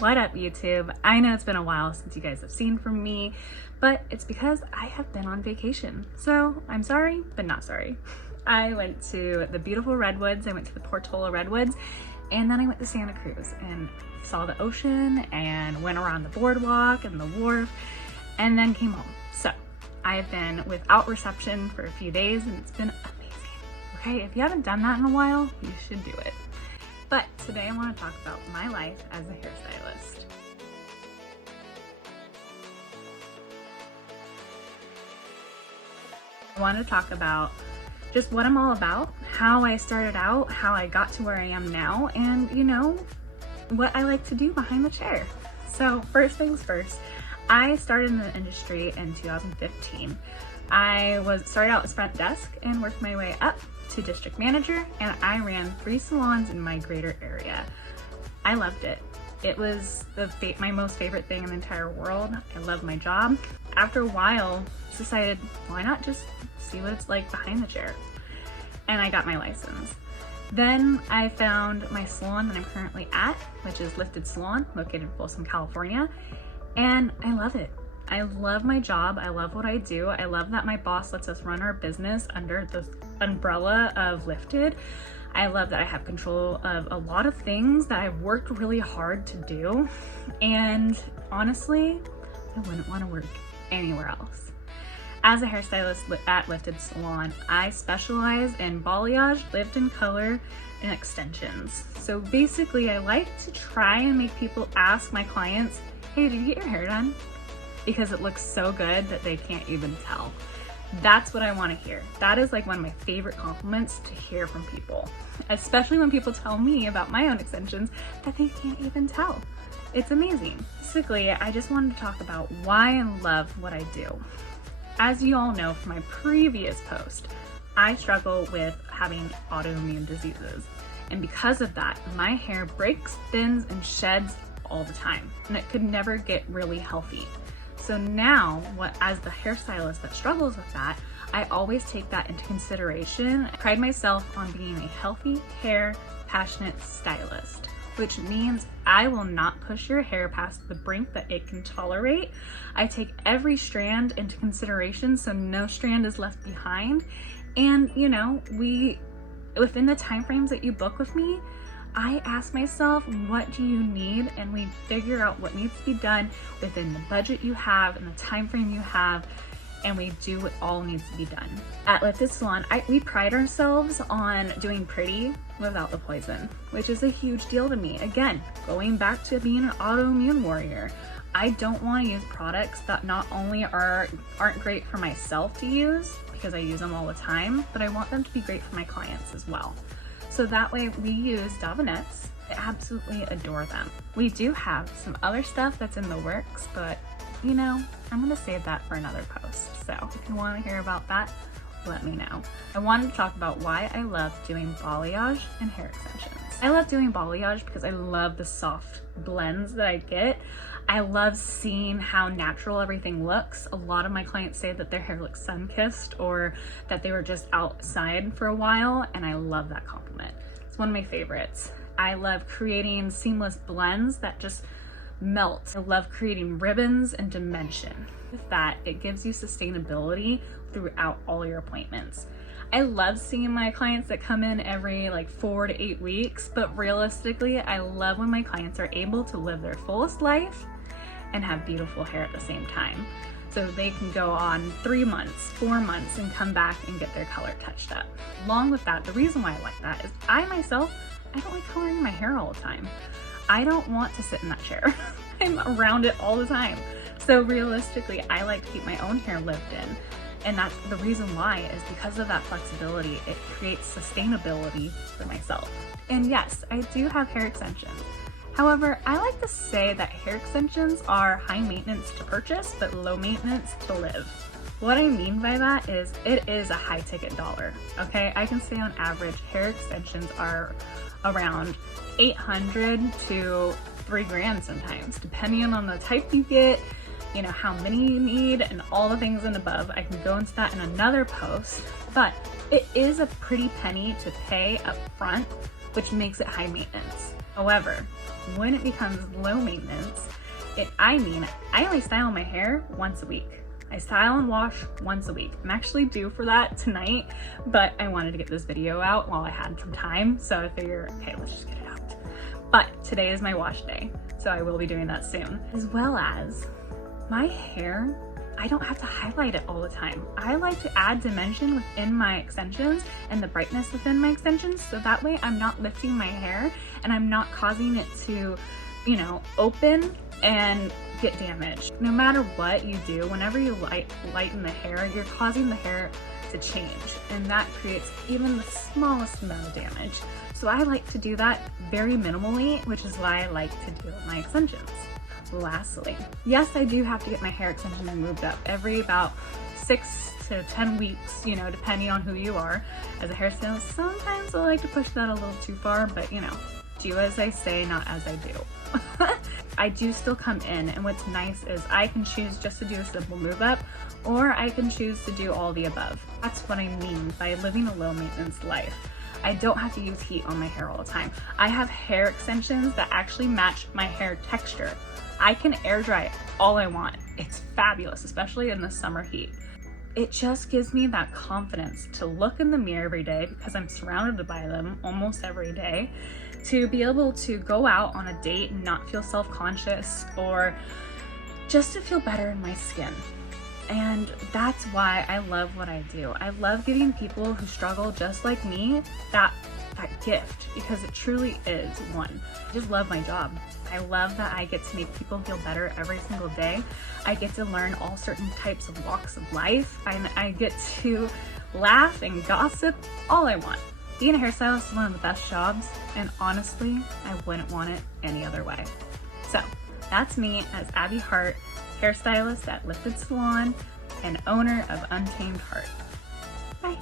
What up, YouTube? I know it's been a while since you guys have seen from me, but it's because I have been on vacation. So I'm sorry, but not sorry. I went to the beautiful Redwoods, I went to the Portola Redwoods, and then I went to Santa Cruz and saw the ocean and went around the boardwalk and the wharf and then came home. So I've been without reception for a few days and it's been amazing. Okay, if you haven't done that in a while, you should do it. But today I want to talk about my life as a hairstylist. I want to talk about just what I'm all about, how I started out, how I got to where I am now, and you know, what I like to do behind the chair. So first things first, I started in the industry in 2015. I started out as front desk and worked my way up to district manager, and I ran 3 salons in my greater area. I loved it. It was my most favorite thing in the entire world. I loved my job. After a while, I decided, why not just see what it's like behind the chair? And I got my license. Then I found my salon that I'm currently at, which is Lifted Salon, located in Folsom, California, and I love it. I love my job. I love what I do. I love that my boss lets us run our business under the umbrella of Lifted. I love that I have control of a lot of things that I've worked really hard to do. And honestly, I wouldn't want to work anywhere else. As a hairstylist at Lifted Salon, I specialize in balayage, lift-in color, and extensions. So basically, I like to try and make people ask my clients, hey, did you get your hair done? Because it looks so good that they can't even tell. That's what I want to hear. That is like one of my favorite compliments to hear from people, especially when people tell me about my own extensions that they can't even tell. It's amazing. Basically, I just wanted to talk about why I love what I do. As you all know from my previous post, I struggle with having autoimmune diseases. And because of that, my hair breaks, thins, and sheds all the time, and it could never get really healthy. So now, as the hairstylist that struggles with that, I always take that into consideration. I pride myself on being a healthy hair, passionate stylist, which means I will not push your hair past the brink that it can tolerate. I take every strand into consideration so no strand is left behind. And you know, within the time frames that you book with me, I ask myself, what do you need? And we figure out what needs to be done within the budget you have and the time frame you have, and we do what all needs to be done. At Lifted Salon, we pride ourselves on doing pretty without the poison, which is a huge deal to me. Again, going back to being an autoimmune warrior, I don't want to use products that not only aren't great for myself to use, because I use them all the time, but I want them to be great for my clients as well. So that way we use Davinettes. I absolutely adore them. We do have some other stuff that's in the works, but you know, I'm gonna save that for another post. So if you wanna hear about that, let me know. I wanted to talk about why I love doing balayage and hair extensions. I love doing balayage because I love the soft blends that I get. I love seeing how natural everything looks. A lot of my clients say that their hair looks sun-kissed or that they were just outside for a while, and I love that compliment. It's one of my favorites. I love creating seamless blends that just melt. I love creating ribbons and dimension. With that, it gives you sustainability throughout all your appointments. I love seeing my clients that come in every 4 to 8 weeks, but realistically, I love when my clients are able to live their fullest life and have beautiful hair at the same time. So they can go on 3 months, 4 months, and come back and get their color touched up. Along with that, the reason why I like that is I myself, I don't like coloring my hair all the time. I don't want to sit in that chair. I'm around it all the time. So realistically, I like to keep my own hair lived in. And that's the reason why, is because of that flexibility. It creates sustainability for myself. And yes, I do have hair extensions. However, I like to say that hair extensions are high maintenance to purchase, but low maintenance to live. What I mean by that is it is a high ticket dollar, okay? I can say on average, hair extensions are around $800 to $3,000 sometimes, depending on the type you get, you know, how many you need, and all the things and above. I can go into that in another post, but it is a pretty penny to pay up front, which makes it high maintenance. However, when it becomes low maintenance, I only style my hair once a week. I style and wash once a week. I'm actually due for that tonight, but I wanted to get this video out while I had some time, so I figure, okay, let's just get it out. But today is my wash day, so I will be doing that soon. As well as my hair, I don't have to highlight it all the time. I like to add dimension within my extensions and the brightness within my extensions, so that way I'm not lifting my hair and I'm not causing it to, you know, open and get damaged. No matter what you do, whenever you lighten the hair, you're causing the hair to change, and that creates even the smallest amount of damage. So I like to do that very minimally, which is why I like to do my extensions. Lastly, yes, I do have to get my hair extensions moved up every about 6 to 10 weeks, you know, depending on who you are. As a hairstylist, sometimes I like to push that a little too far, but you know, do as I say, not as I do. I do still come in, and what's nice is I can choose just to do a simple move up, or I can choose to do all the above. That's what I mean by living a low maintenance life. I don't have to use heat on my hair all the time. I have hair extensions that actually match my hair texture. I can air dry it all I want. It's fabulous, especially in the summer heat. It just gives me that confidence to look in the mirror every day, because I'm surrounded by them almost every day, to be able to go out on a date and not feel self-conscious, or just to feel better in my skin. And that's why I love what I do. I love giving people who struggle just like me that gift, because it truly is one. I just love my job. I love that I get to make people feel better every single day. I get to learn all certain types of walks of life, and I get to laugh and gossip all I want. Being a hairstylist is one of the best jobs, and honestly, I wouldn't want it any other way. So that's me as Abby Hart, hairstylist at Lifted Salon and owner of Untamed Hart. Bye.